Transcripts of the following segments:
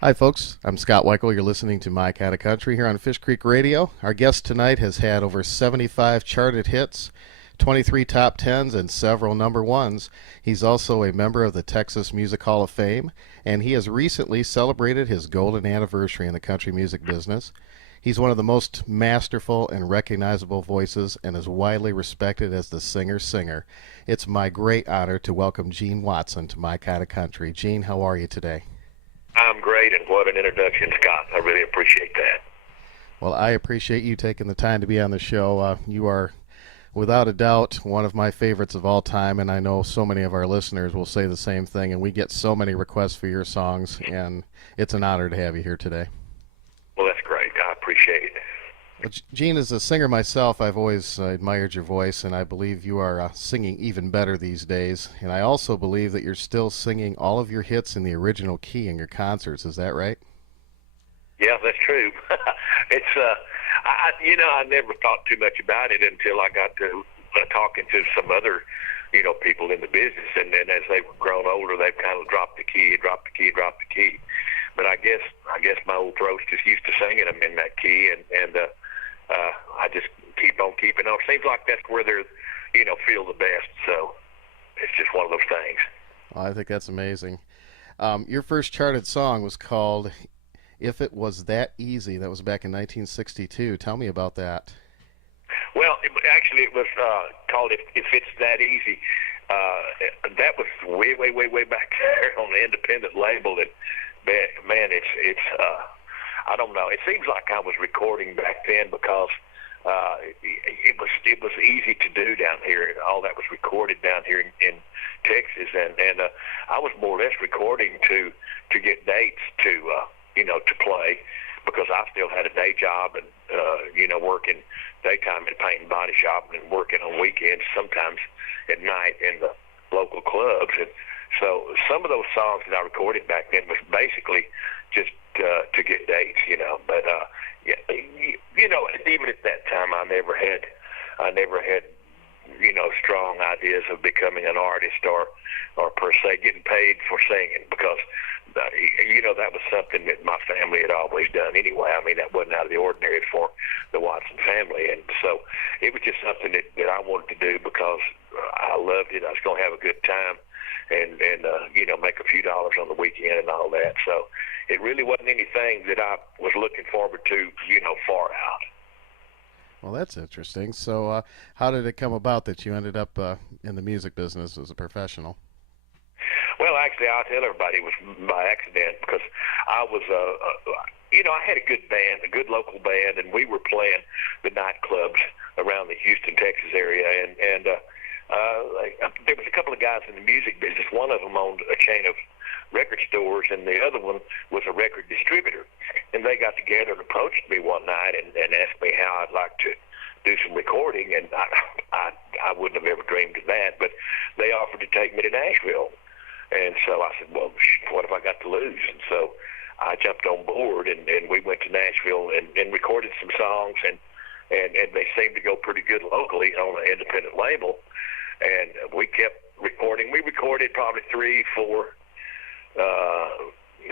Hi, folks. I'm Scott Wikle. You're listening to My Cat of Country here on Fish Creek Radio. Our guest tonight has had over 75 charted hits, 23 top tens, and several number ones. He's also a member of the Texas Music Hall of Fame, and he has recently celebrated his golden anniversary in the country music business. He's one of the most masterful and recognizable voices and is widely respected as the singer-singer. It's my great honor to welcome Gene Watson to My Cat of Country. Gene, how are you today? I'm great, and what an introduction, Scott. I really appreciate that. Well, I appreciate you taking the time to be on the show. You are, without a doubt, one of my favorites of all time, and I know so many of our listeners will say the same thing, and we get so many requests for your songs, and it's an honor to have you here today. Well, that's great. I appreciate it. Well, Gene, as a singer myself, I've always admired your voice, and I believe you are singing even better these days. And I also believe that you're still singing all of your hits in the original key in your concerts. Is that right? Yeah, that's true. It's I never thought too much about it until I got to talking to some other, people in the business, and then as they've grown older, they've kind of dropped the key, dropped the key, dropped the key. But I guess my old throat's just used to singing them in that key, and I just keep on keeping on. Seems like that's where they're, feel the best. So it's just one of those things. Well, I think that's amazing. Your first charted song was called "If It Was That Easy." That was back in 1962. Tell me about that. Well, it was called "If It's That Easy." That was way, way, way, way back there on the independent label, and man, it's I don't know. It seems like I was recording back then because it was easy to do down here. All that was recorded down here in Texas, and I was more or less recording to get dates to play, because I still had a day job and working daytime in paint and body shop and working on weekends, sometimes at night in the local clubs. And so some of those songs that I recorded back then was basically just to get dates, But yeah, even at that time, I never had strong ideas of becoming an artist or per se getting paid for singing, because that was something that my family had always done anyway. I mean, that wasn't out of the ordinary for the Watson family, and so it was just something that I wanted to do because I loved it. I was going to have a good time and make a few dollars on the weekend and all that. So it really wasn't anything that I was looking forward to, far out. Well, that's interesting. So, how did it come about that you ended up in the music business as a professional? Well, actually, I'll tell everybody it was by accident, because I was, I had a good band, a good local band, and we were playing the nightclubs around the Houston, Texas area, and there was a couple of guys in the music business. One of them owned a chain of record stores, and the other one was a record distributor. And they got together and approached me one night and asked me how I'd like to do some recording, and I wouldn't have ever dreamed of that, but they offered to take me to Nashville. And so I said, well, what have I got to lose? And so I jumped on board, and we went to Nashville and recorded some songs, and they seemed to go pretty good locally on an independent label. And we kept recording. We recorded probably 3-4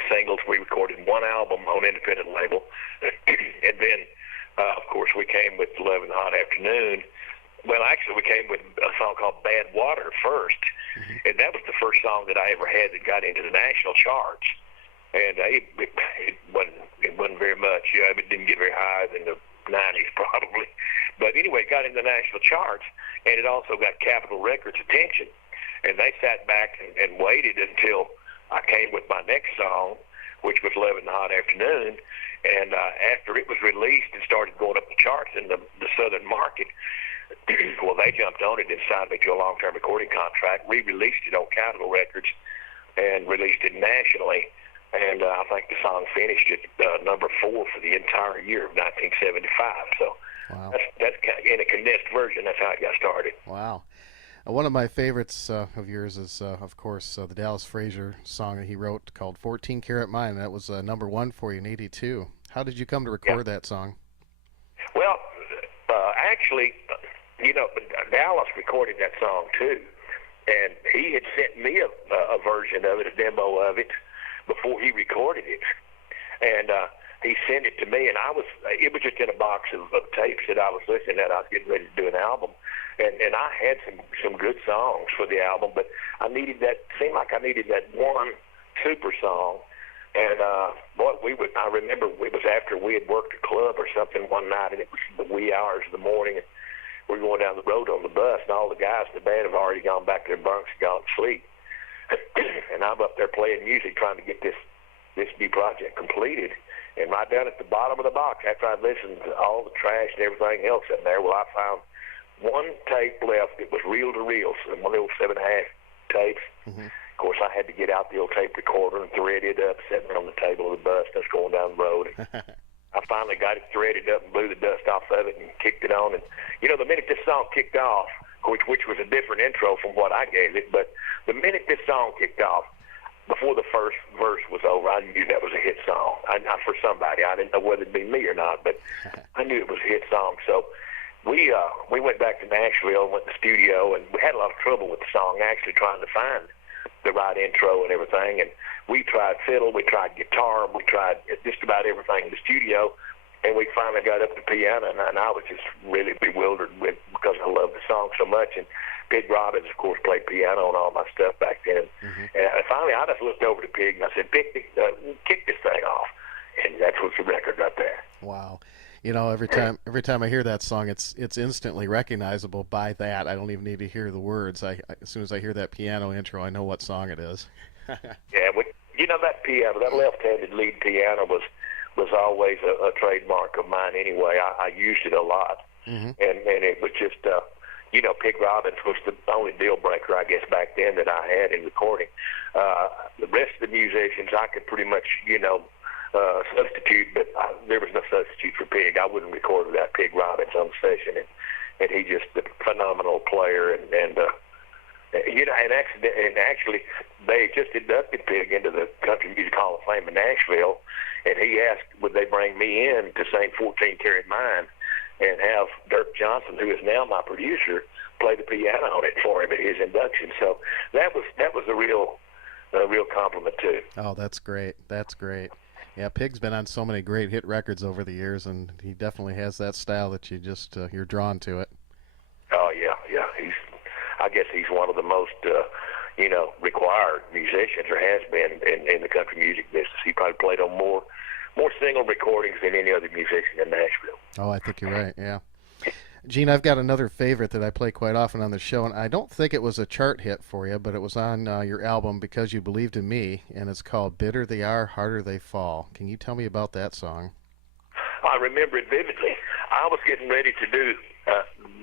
singles. We recorded one album on independent label. And then, of course, we came with Love and Hot Afternoon. Well, actually, we came with a song called Bad Water first. And that was the first song that I ever had that got into the national charts. And it wasn't very much. It didn't get very high in the 90s probably. But anyway, it got into the national charts, and it also got Capitol Records' attention. And they sat back and waited until I came with my next song, which was Love in the Hot Afternoon. And after it was released and started going up the charts in the southern market, well, they jumped on it and signed me to a long-term recording contract. We released it on Capitol Records and released it nationally. And I think the song finished at number 4 for the entire year of 1975. So Wow. that's kind of, in a condensed version, that's how it got started. Wow. One of my favorites of yours is, of course, the Dallas Frazier song that he wrote called 14 Karat Mine. That was number 1 for you in '82. How did you come to record that song? Well, actually, Dallas recorded that song too, and he had sent me a version of it, a demo of it, before he recorded it. And he sent it to me, and it was just in a box of tapes that I was listening at. I was getting ready to do an album. And I had some good songs for the album, but seemed like I needed that one super song. And I remember it was after we had worked a club or something one night, and it was the wee hours of the morning, and we were going down the road on the bus, and all the guys in the band have already gone back to their bunks and gone to sleep. And I'm up there playing music, trying to get this new project completed. And right down at the bottom of the box, after I'd listened to all the trash and everything else in there, I found one tape left. It was reel to reel, so one of those 7.5 tapes. Mm-hmm. Of course, I had to get out the old tape recorder and thread it up, sitting on the table of the bus that's going down the road. I finally got it threaded up and blew the dust off of it and kicked it on. And, the minute this song kicked off, which was a different intro from what I gave it, but the minute this song kicked off, before the first verse was over, I knew that was a hit song. For somebody, I didn't know whether it'd be me or not, but I knew it was a hit song. So we went back to Nashville and went to the studio, and we had a lot of trouble with the song, actually trying to find the right intro and everything. And we tried fiddle, we tried guitar, we tried just about everything in the studio, and we finally got up to piano, and I was just really bewildered because I loved the song so much. And Pig Robbins, of course, played piano on all my stuff back then. Mm-hmm. And finally, I just looked over to Pig and I said, Pig, kick this thing off. And that's what's the record right there. Wow. Every time I hear that song, it's instantly recognizable by that. I don't even need to hear the words. As soon as I hear that piano intro, I know what song it is. Yeah, but that piano, that left-handed lead piano was always a trademark of mine anyway. I used it a lot. Mm-hmm. And it was just... Pig Robbins was the only deal breaker, I guess, back then that I had in recording. The rest of the musicians, I could pretty much, substitute, but there was no substitute for Pig. I wouldn't record without Pig Robbins on the session, and he just a phenomenal player, and actually they just inducted Pig into the Country Music Hall of Fame in Nashville, and he asked would they bring me in to sing 14 Karat Mine and have Dirk Johnson, who is now my producer, play the piano on it for him at his induction. So that was a real compliment too. Oh, that's great. That's great. Yeah, Pig's been on so many great hit records over the years, and he definitely has that style that you just you're drawn to it. Oh yeah. I guess he's one of the most required musicians, or has been in the country music business. He probably played on more single recordings than any other musician in Nashville. Oh, I think you're right, yeah. Gene, I've got another favorite that I play quite often on the show, and I don't think it was a chart hit for you, but it was on your album Because You Believed in Me, and it's called Bitter They Are, Harder They Fall. Can you tell me about that song? I remember it vividly. I was getting ready to do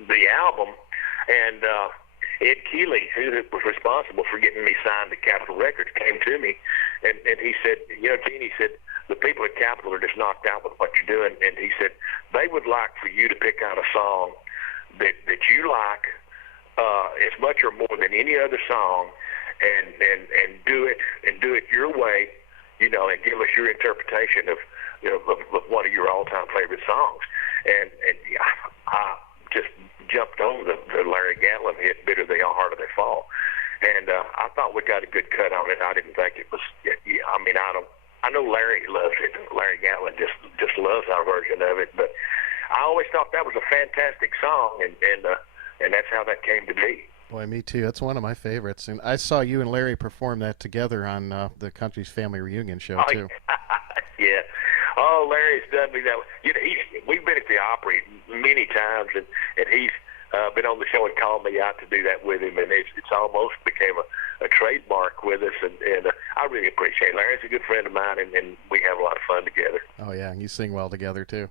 the album, and Ed Keeley, who was responsible for getting me signed to Capitol Records, came to me, and he said, Gene, he said, the people at Capitol are just knocked out with what you're doing. And he said, they would like for you to pick out a song that you like as much or more than any other song, and do it your way, and give us your interpretation of one of your all-time favorite songs. And I just jumped on the Larry Gatlin hit, Bitter They Are, Harder They Fall. And I thought we got a good cut on it. I didn't think it was, I know Larry loves it. Larry Gatlin just loves our version of it. But I always thought that was a fantastic song, and that's how that came to be. Boy, me too. That's one of my favorites. And I saw you and Larry perform that together on the Country's Family Reunion show, too. Yeah. Oh, Larry's done me that. We've been at the Opry many times, and he's been on the show and called me out to do that with him, and it's almost became a trademark with us, and I really appreciate it. Larry's a good friend of mine, and we have a lot of fun together. Oh, yeah, and you sing well together, too.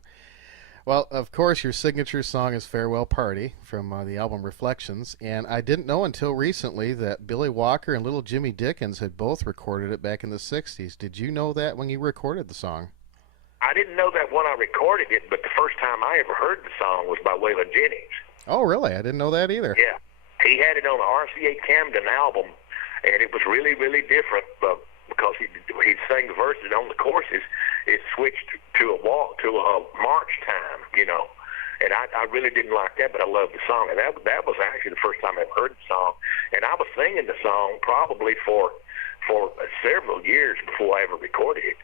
Well, of course, your signature song is Farewell Party from the album Reflections, and I didn't know until recently that Billy Walker and Little Jimmy Dickens had both recorded it back in the 60s. Did you know that when you recorded the song? I didn't know that when I recorded it, but the first time I ever heard the song was by Waylon Jennings. Oh, really? I didn't know that either. Yeah. He had it on the RCA Camden album, and it was really, really different because he'd sing the verses on the choruses. It switched to a march time, and I really didn't like that, but I loved the song, and that was actually the first time I heard the song, and I was singing the song probably for several years before I ever recorded it.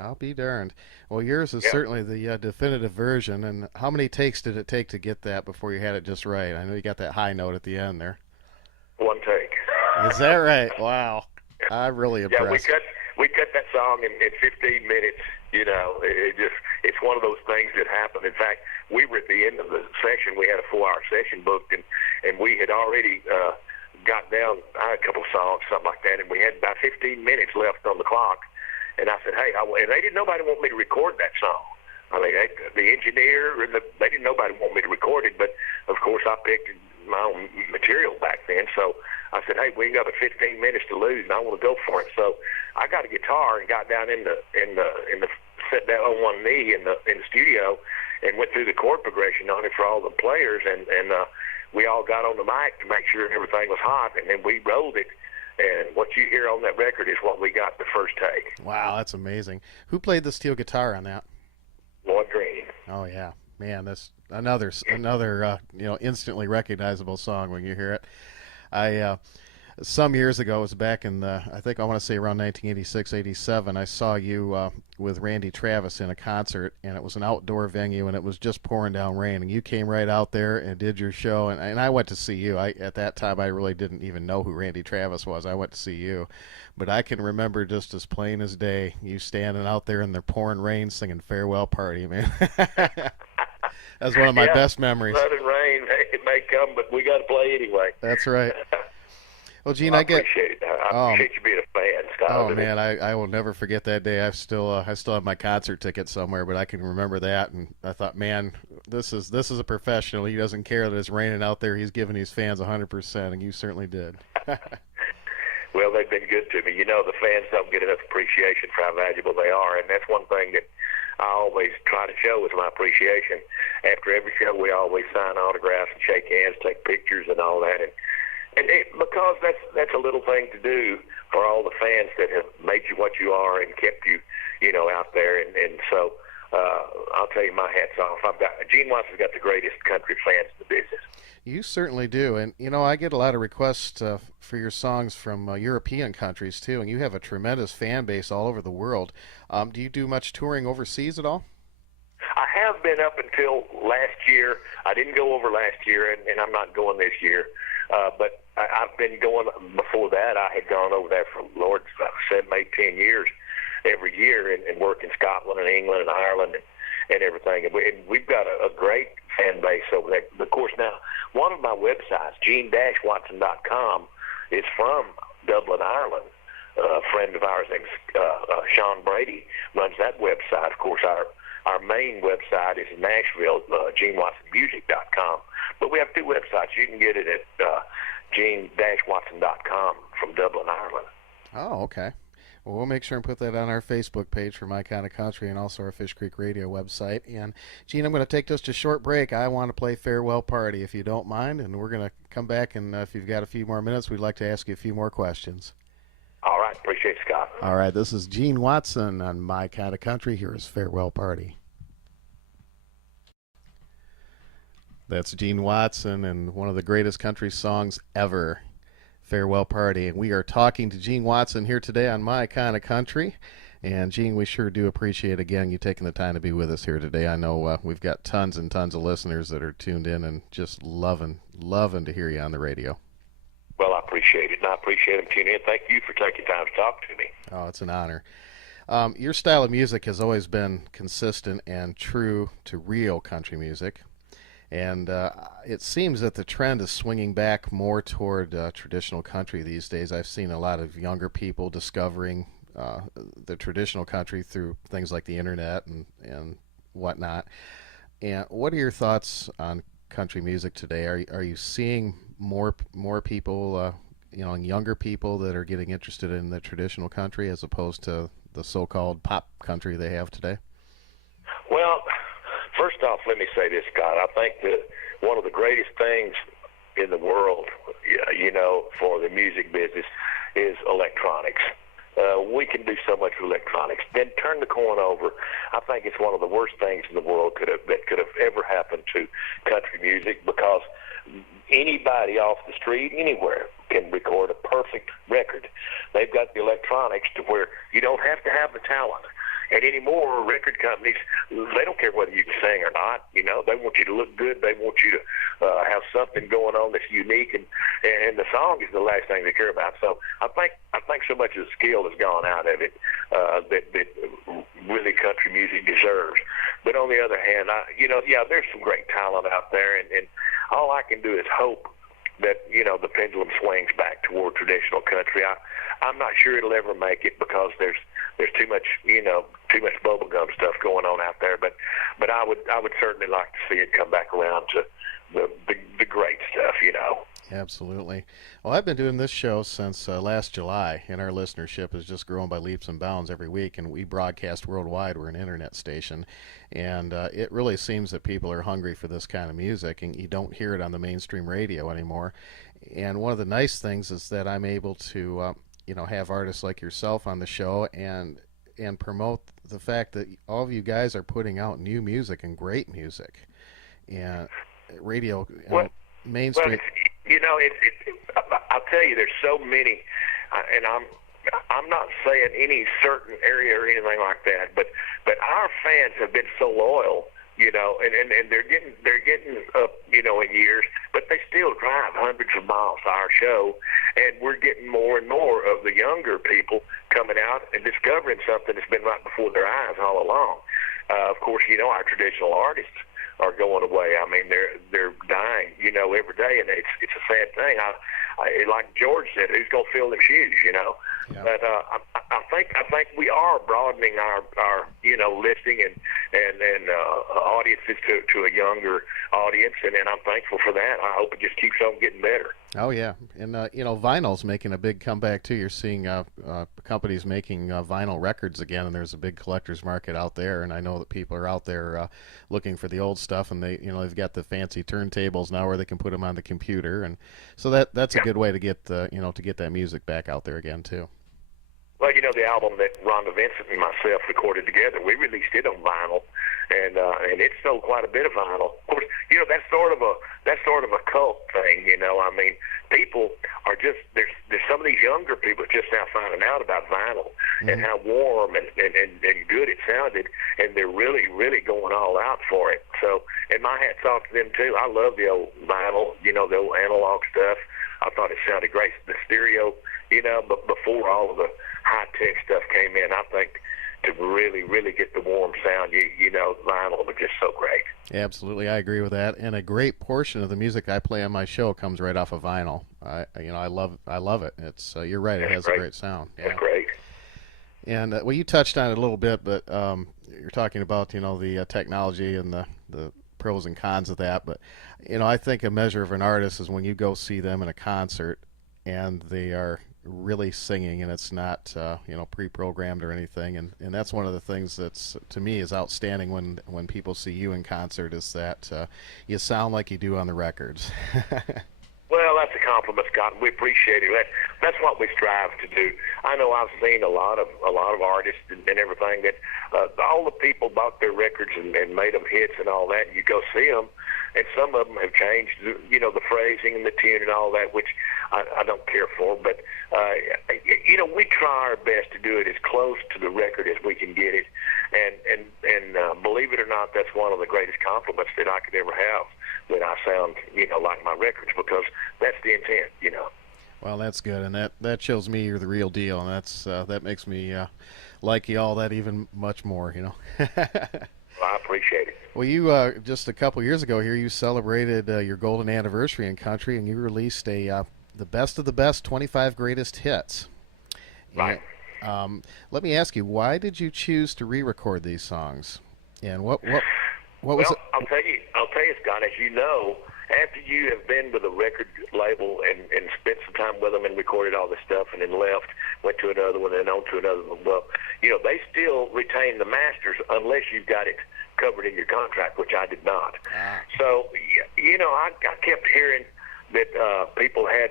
I'll be darned. Well, yours is Yeah, certainly the definitive version. And how many takes did it take to get that before you had it just right? I know you got that high note at the end there. one take. Is that right? Wow. I'm really Yeah, impressed. we cut that song in 15 minutes. You know, it's one of those things that happened. In fact, we were at the end of the session. We had a 4-hour session booked, and we had already got down a couple songs, something like that, and we had about 15 minutes left on the clock. And I said, hey, and they didn't nobody want me to record that song. I mean, the engineer and they didn't nobody want me to record it, but of course I picked my own material back then, so I said, hey, we got 15 minutes to lose, and I want to go for it. So I got a guitar and got down in the sat down on one knee in the studio and went through the chord progression on it for all the players, and we all got on the mic to make sure everything was hot, and then we rolled it. And what you hear on that record is what we got the first take. Wow, that's amazing. Who played the steel guitar on that? Lloyd Green. Oh yeah, man, that's another instantly recognizable song when you hear it. I some years ago, it was back in I think I want to say around 1986, 87. I saw you with Randy Travis in a concert, and it was an outdoor venue, and it was just pouring down rain, and you came right out there and did your show, and I went to see you. At that time I really didn't even know who Randy Travis was. I went to see you, but I can remember just as plain as day you standing out there in the pouring rain singing "Farewell Party," man. That's one of my best memories. Blood and rain, it may come, but we got to play anyway. That's right. Well, Gene, I appreciate it. I appreciate you being a fan, Scott. Oh man, I will never forget that day. I still have my concert ticket somewhere, but I can remember that, and I thought, man, this is a professional. He doesn't care that it's raining out there. He's giving his fans 100%, and you certainly did. Well, they've been good to me. You know, the fans don't get enough appreciation for how valuable they are, and that's one thing that I always try to show is my appreciation. After every show, we always sign autographs and shake hands, take pictures, and all that, because that's a little thing to do for all the fans that have made you what you are and kept you, out there. And so I'll tell you, my hat's off. Gene Watson's got the greatest country fans in the business. You certainly do, and I get a lot of requests for your songs from European countries too, and you have a tremendous fan base all over the world. Do you do much touring overseas at all? I have been up until last year. I didn't go over last year, and I'm not going this year. But I've been going before that. I had gone over there for, Lord, 7, 8, 10 years every year and work in Scotland and England and Ireland and everything. And we've got a great fan base over there. Of course, now, one of my websites, gene-watson.com, is from Dublin, Ireland. A friend of ours named Sean Brady runs that website. Of course, our main website is in Nashville, genewatsonmusic.com. But we have two websites. You can get it at gene-watson.com from Dublin, Ireland. Oh, okay. Well, we'll make sure and put that on our Facebook page for My Kind of Country and also our Fish Creek Radio website. And, Gene, I'm going to take just a short break. I want to play Farewell Party, if you don't mind, and we're going to come back, and if you've got a few more minutes, we'd like to ask you a few more questions. All right. Appreciate it, Scott. All right. This is Gene Watson on My Kind of Country. Here is Farewell Party. That's Gene Watson and one of the greatest country songs ever, Farewell Party. And we are talking to Gene Watson here today on My Kind of Country. And, Gene, we sure do appreciate, again, you taking the time to be with us here today. I know we've got tons and tons of listeners that are tuned in and just loving to hear you on the radio. Well, I appreciate it, and I appreciate them tuning in. Thank you for taking time to talk to me. Oh, it's an honor. Your style of music has always been consistent and true to real country music. And it seems that the trend is swinging back more toward traditional country these days. I've seen a lot of younger people discovering the traditional country through things like the internet and whatnot. And what are your thoughts on country music today? Are you seeing more people, younger people that are getting interested in the traditional country as opposed to the so-called pop country they have today? Well, first off, let me say this, Scott. I think that one of the greatest things in the world, for the music business is electronics. We can do so much with electronics. Then turn the coin over. I think it's one of the worst things in the world that could have ever happened to country music, because anybody off the street, anywhere, can record a perfect record. They've got the electronics to where you don't have to have the talent. And anymore, record companies, they don't care whether you can sing or not. You know, they want you to look good. They want you to have something going on that's unique, and the song is the last thing they care about. So I think so much of the skill has gone out of it that really country music deserves. But on the other hand, there's some great talent out there, and all I can do is hope that, the pendulum swings back toward traditional country. I'm not sure it'll ever make it because there's too much, too much bubblegum stuff going on out there. But I would certainly like to see it come back around to the great stuff, Absolutely. Well, I've been doing this show since last July, and our listenership has just grown by leaps and bounds every week, and we broadcast worldwide. We're an internet station, and it really seems that people are hungry for this kind of music, and you don't hear it on the mainstream radio anymore. And one of the nice things is that I'm able to, have artists like yourself on the show and promote the fact that all of you guys are putting out new music and great music. And radio, mainstream. I'll tell you, there's so many, and I'm not saying any certain area or anything like that, but our fans have been so loyal, and they're getting up, in years, but they still drive hundreds of miles to our show, and we're getting more and more of the younger people coming out and discovering something that's been right before their eyes all along. Of course, our traditional artists are going away. I mean, they're dying, every day, and it's a sad thing. Like George said, who's going to fill them shoes, Yeah. But I think we are broadening our listing and audiences to a younger audience, and I'm thankful for that. I hope it just keeps on getting better. Oh yeah, and vinyl's making a big comeback too. You're seeing companies making vinyl records again, and there's a big collector's market out there. And I know that people are out there looking for the old stuff, and they've got the fancy turntables now where they can put them on the computer, and so that's a good way to get to get that music back out there again too. Well, the album that Rhonda Vincent and myself recorded together, we released it on vinyl, and it sold quite a bit of vinyl. Of course, that's sort of a cult thing. I mean, people are just there's some of these younger people just now finding out about vinyl and how warm and good it sounded, and they're really going all out for it. So, and my hat's off to them too. I love the old vinyl, the old analog stuff. I thought it sounded great. The stereo, but before all of the high-tech stuff came in, I think to really get the warm sound, vinyl was just so great. Absolutely, I agree with that. And a great portion of the music I play on my show comes right off of vinyl. I love it. It's you're right. It has a great sound. Yeah. That's great. And you touched on it a little bit, but you're talking about the technology and the pros and cons of that. But I think a measure of an artist is when you go see them in a concert and they are really singing, and it's not pre-programmed or anything, and that's one of the things that's to me is outstanding when people see you in concert, is that you sound like you do on the records. Well, that's a compliment, Scott. We appreciate it. That's what we strive to do. I know I've seen a lot of artists and everything that all the people bought their records and made them hits and all that. And you go see them, and some of them have changed, the phrasing and the tune and all that, which I don't care for. But we try our best to do it as close to the record as we can get it. And believe it or not, that's one of the greatest compliments that I could ever have, that I sound, like my records, because that's the intent, Well, that's good, and that shows me you're the real deal, and that makes me like you all that even much more, Well, I appreciate it. Well, you just a couple years ago here, you celebrated your golden anniversary in country, and you released the best of the best 25 greatest hits. Right. And, let me ask you, why did you choose to re-record these songs, and what was it? I'll tell you, Scott, as you know, after you have been with a record label and spent some time with them and recorded all this stuff and then left, went to another one and on to another one, well, they still retain the masters unless you've got it covered in your contract, which I did not. So, I kept hearing that people had,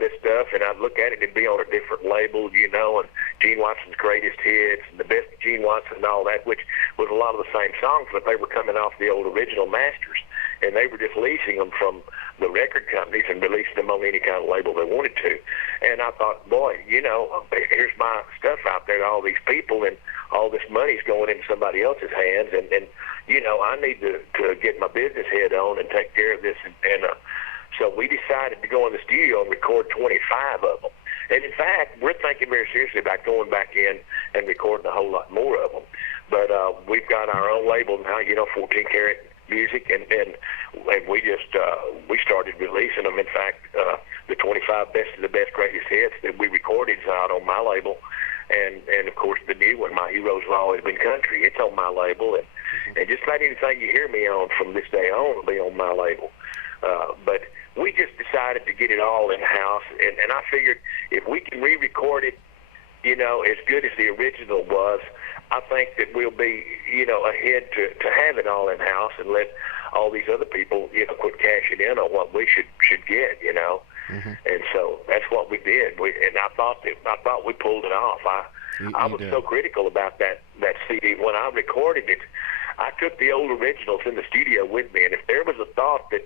this stuff, and I'd look at it and it'd be on a different label, and Gene Watson's greatest hits and the best of Gene Watson and all that, which was a lot of the same songs, but they were coming off the old original masters, and they were just leasing them from the record companies and releasing them on any kind of label they wanted to. And I thought, boy, here's my stuff out there to all these people, and all this money's going into somebody else's hands, and I need to get my business head on and take care of this. And so we decided to go in the studio and record 25 of them. And in fact, we're thinking very seriously about going back in and recording a whole lot more of them. But we've got our own label now, 14 Karat Music, and we just we started releasing them. In fact, the 25 best of the best greatest hits that we recorded is out on my label, and of course the new one, My Heroes Have Always Been Country, it's on my label, and just about anything you hear me on from this day on will be on my label. But we just decided to get it all in-house, and I figured if we can re-record it, as good as the original was, I think that we'll be, ahead to have it all in-house and let all these other people, quit cashing in on what we should get, Mm-hmm. And so that's what we did. And I thought we pulled it off. I was so critical about that CD. When I recorded it, I took the old originals in the studio with me, and if there was a thought that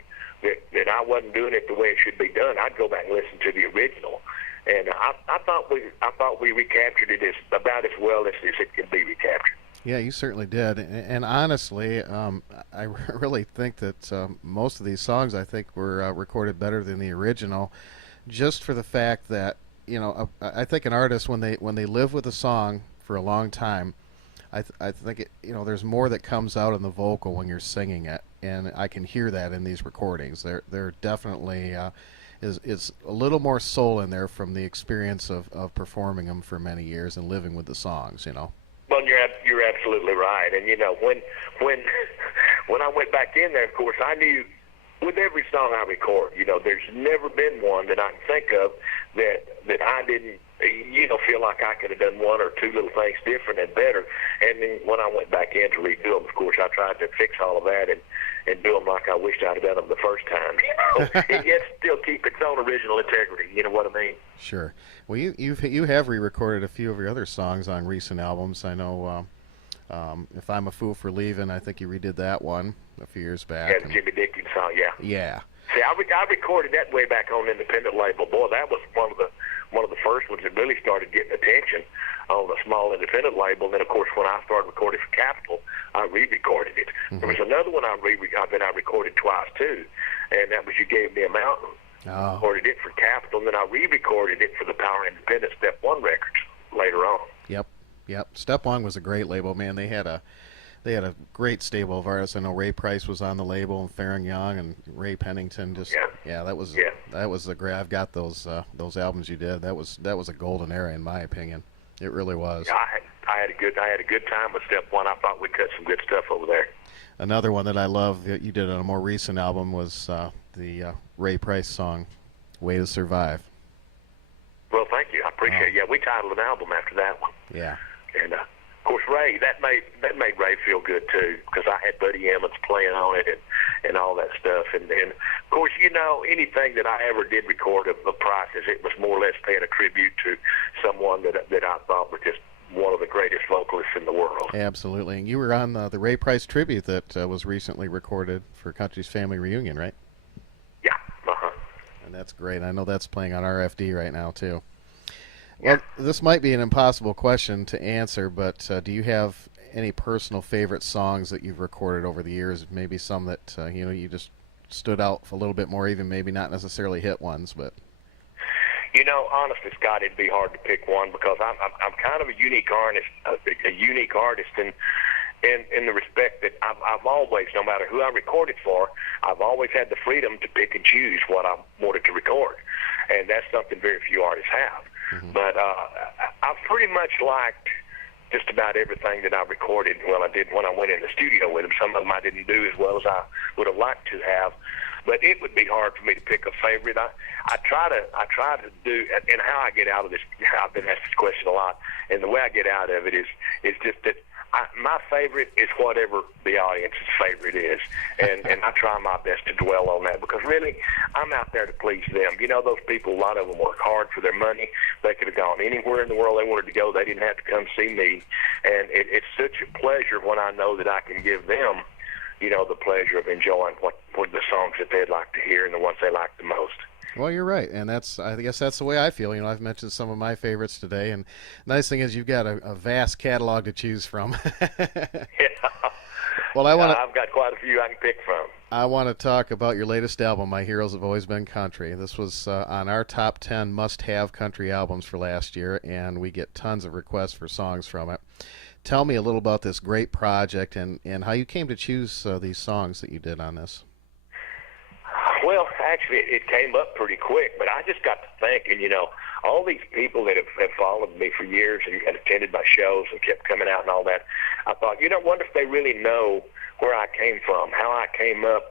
I wasn't doing it the way it should be done, I'd go back and listen to the original. And I thought we recaptured it about as well as it can be recaptured. Yeah, you certainly did. And honestly, I really think that most of these songs, I think, were recorded better than the original, just for the fact that, I think an artist, when they live with a song for a long time, I think there's more that comes out in the vocal when you're singing it, and I can hear that in these recordings. There definitely is a little more soul in there from the experience of performing them for many years and living with the songs. Well, you're absolutely right. And when I went back in there, of course, I knew with every song I record, there's never been one that I can think of that I didn't feel like I could have done one or two little things different and better. And then when I went back in to redo them, of course, I tried to fix all of that and do them like I wished I'd have done them the first time. And yet still keep its own original integrity. You know what I mean? Sure. Well, you have re-recorded a few of your other songs on recent albums. I know If I'm a Fool for Leaving, I think you redid that one a few years back. Yeah, the Jimmy Dickens song, yeah. Yeah. See, I recorded that way back on independent label. Boy, that was one of the first ones that really started getting attention on a small independent label. And then, of course, when I started recording for Capitol, I re-recorded it. Mm-hmm. There was another one I recorded twice, too, and that was You Gave Me a Mountain. Oh. I recorded it for Capitol, and then I re-recorded it for the Power Independent Step 1 Records later on. Yep. Step 1 was a great label, man. They had a great stable of artists. I know Ray Price was on the label, and Farron Young and Ray Pennington. That was the great. I've got those albums you did. That was a golden era in my opinion. It really was. Yeah, I had a good time with Step 1. I thought we cut some good stuff over there. Another one that I love that you did on a more recent album was the Ray Price song, "Way to Survive." Well, thank you. I appreciate it. Yeah, we titled an album after that one. Yeah. And of course, Ray, that made Ray feel good too, because I had Buddy Emmons playing on it and all that stuff. And of course, anything that I ever did record of Price's, it was more or less paying a tribute to someone that I thought was just one of the greatest vocalists in the world. Absolutely. And you were on the Ray Price tribute that was recently recorded for Country's Family Reunion, right? Yeah. Uh-huh. And that's great. I know that's playing on RFD right now too. Yeah. Well, this might be an impossible question to answer, but do you have any personal favorite songs that you've recorded over the years? Maybe some that you just stood out a little bit more, even maybe not necessarily hit ones, but. Honestly, Scott, it'd be hard to pick one because I'm kind of a unique artist, in the respect that I've always, no matter who I recorded for, I've always had the freedom to pick and choose what I wanted to record, and that's something very few artists have. Mm-hmm. But I pretty much liked just about everything that I recorded. Well, I did when I went in the studio with them. Some of them I didn't do as well as I would have liked to have. But it would be hard for me to pick a favorite. I try to do, and how I get out of this. I've been asked this question a lot, and the way I get out of it is just that my favorite is whatever the audience's favorite is, and I try my best to dwell on that because really I'm out there to please them. Those people, a lot of them work hard for their money. They could have gone anywhere in the world they wanted to go. They didn't have to come see me, and it's such a pleasure when I know that I can give them the pleasure of enjoying what the songs that they'd like to hear and the ones they like the most. Well, you're right, and I guess that's the way I feel. I've mentioned some of my favorites today, and the nice thing is you've got a vast catalog to choose from. Yeah. Well, I've got quite a few I can pick from. I want to talk about your latest album, My Heroes Have Always Been Country. This was on our top 10 must-have country albums for last year, and we get tons of requests for songs from it. Tell me a little about this great project and how you came to choose these songs that you did on this. Well, actually, it came up pretty quick, but I just got to thinking, all these people that have followed me for years and attended my shows and kept coming out and all that, I thought, wonder if they really know where I came from, how I came up,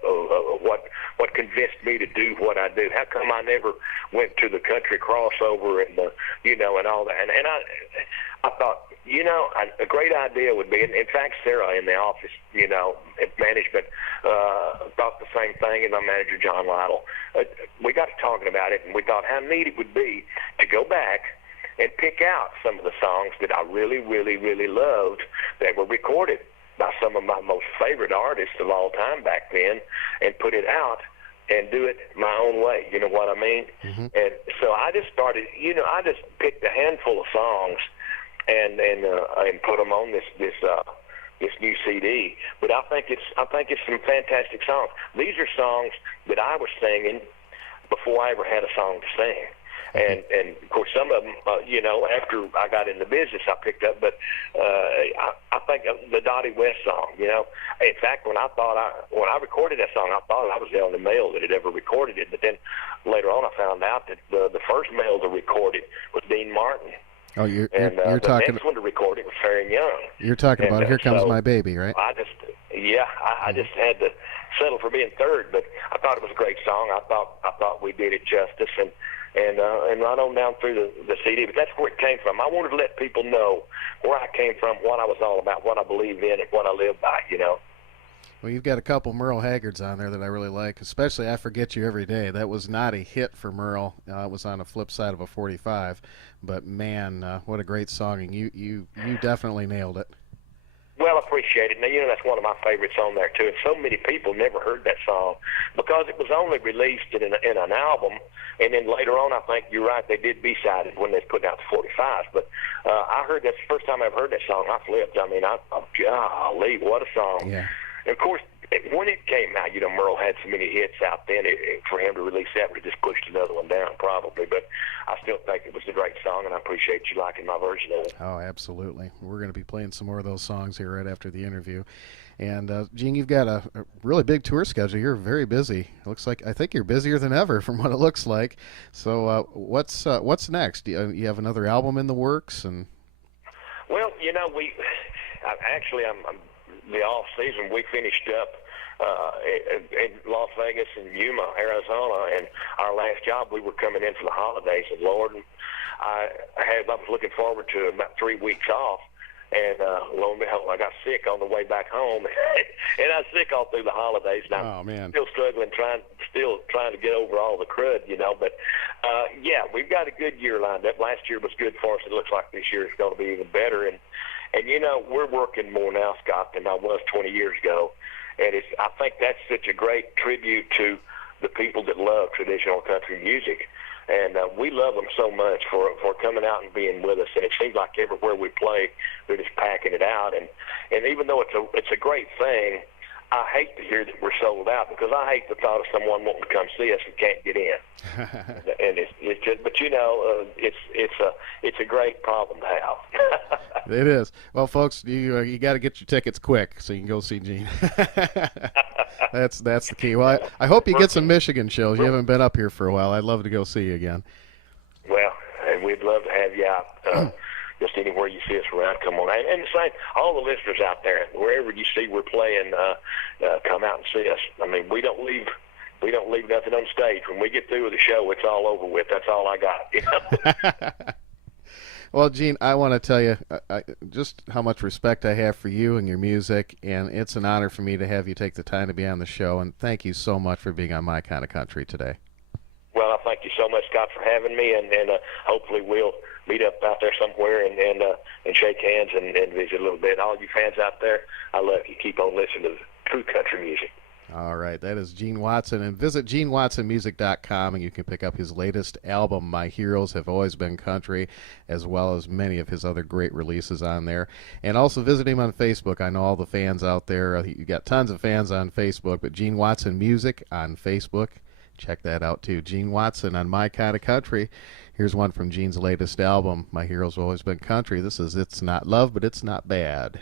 what convinced me to do what I do. How come I never went to the country crossover and and all that. And I thought, a great idea would be, in fact, Sarah in the office, at management, thought the same thing as my manager, John Lytle. We got to talking about it, and we thought how neat it would be to go back and pick out some of the songs that I really, really, really loved that were recorded by some of my most favorite artists of all time back then, and put it out and do it my own way. You know what I mean? Mm-hmm. And so I just started, I just picked a handful of songs and put them on this new CD. But I think it's some fantastic songs. These are songs that I was singing before I ever had a song to sing. And of course, some of them, after I got in the business, I picked up. But I think the Dottie West song, In fact, when I recorded that song, I thought I was the only male that had ever recorded it. But then later on, I found out that the first male to record it was Dean Martin. Oh, you're talking. The next one to record it was Farron Young. You're talking about Here Comes My Baby, right? I just had to settle for being third, but I thought it was a great song. I thought we did it justice, and right on down through the CD. But that's where it came from. I wanted to let people know where I came from, what I was all about, what I believe in, and what I live by. Well, you've got a couple Merle Haggards on there that I really like, especially I Forget You Every Day. That was not a hit for Merle. It was on the flip side of a 45. But, man, what a great song, and you definitely nailed it. Well, I appreciate it. Now, that's one of my favorites on there, too. And so many people never heard that song because it was only released in an album. And then later on, I think you're right, they did B-sided when they put out the 45s. But I heard that's the first time I ever heard that song. I flipped. I mean, golly, what a song. Yeah. And of course, when it came out, Merle had so many hits out then. For him to release that would have just pushed another one down, probably. But I still think it was a great song, and I appreciate you liking my version of it. Oh, absolutely. We're going to be playing some more of those songs here right after the interview. And, Gene, you've got a really big tour schedule. You're very busy. I think you're busier than ever from what it looks like. So what's next? You have another album in the works? Well, I'm the off season, we finished up in Las Vegas and Yuma, Arizona, and our last job, we were coming in for the holidays, and Lord, I was looking forward to about 3 weeks off, and lo and behold, I got sick on the way back home, and I was sick all through the holidays, and I'm still struggling, trying to get over all the crud, but we've got a good year lined up. Last year was good for us. It looks like this year is going to be even better, and we're working more now, Scott, than I was 20 years ago. And I think that's such a great tribute to the people that love traditional country music. And we love them so much for coming out and being with us. And it seems like everywhere we play, they're just packing it out. And even though it's a great thing, I hate to hear that we're sold out because I hate the thought of someone wanting to come see us and can't get in. And it's just, but it's a great problem to have. It is. Well, folks, you got to get your tickets quick so you can go see Gene. That's the key. Well, I hope you get some Michigan shows. You haven't been up here for a while. I'd love to go see you again. Well, and we'd love to have you out. Just anywhere you see us around, come on. And the same, all the listeners out there, wherever you see we're playing, come out and see us. I mean, we don't leave nothing on stage. When we get through with the show, it's all over with. That's all I got. Well, Gene, I want to tell you just how much respect I have for you and your music, and it's an honor for me to have you take the time to be on the show, and thank you so much for being on My Kind of Country today. Well, I thank you so much, Scott, for having me, and hopefully we'll meet up out there somewhere and shake hands and visit a little bit. All you fans out there, I love you. Keep on listening true country music. All right, that is Gene Watson. And visit GeneWatsonMusic.com, and you can pick up his latest album, My Heroes Have Always Been Country, as well as many of his other great releases on there. And also visit him on Facebook. I know all the fans out there. You got tons of fans on Facebook, but Gene Watson Music on Facebook. Check that out, too. Gene Watson on My Kind of Country. Here's one from Gene's latest album, My Heroes Have Always Been Country. This is It's Not Love, but It's Not Bad.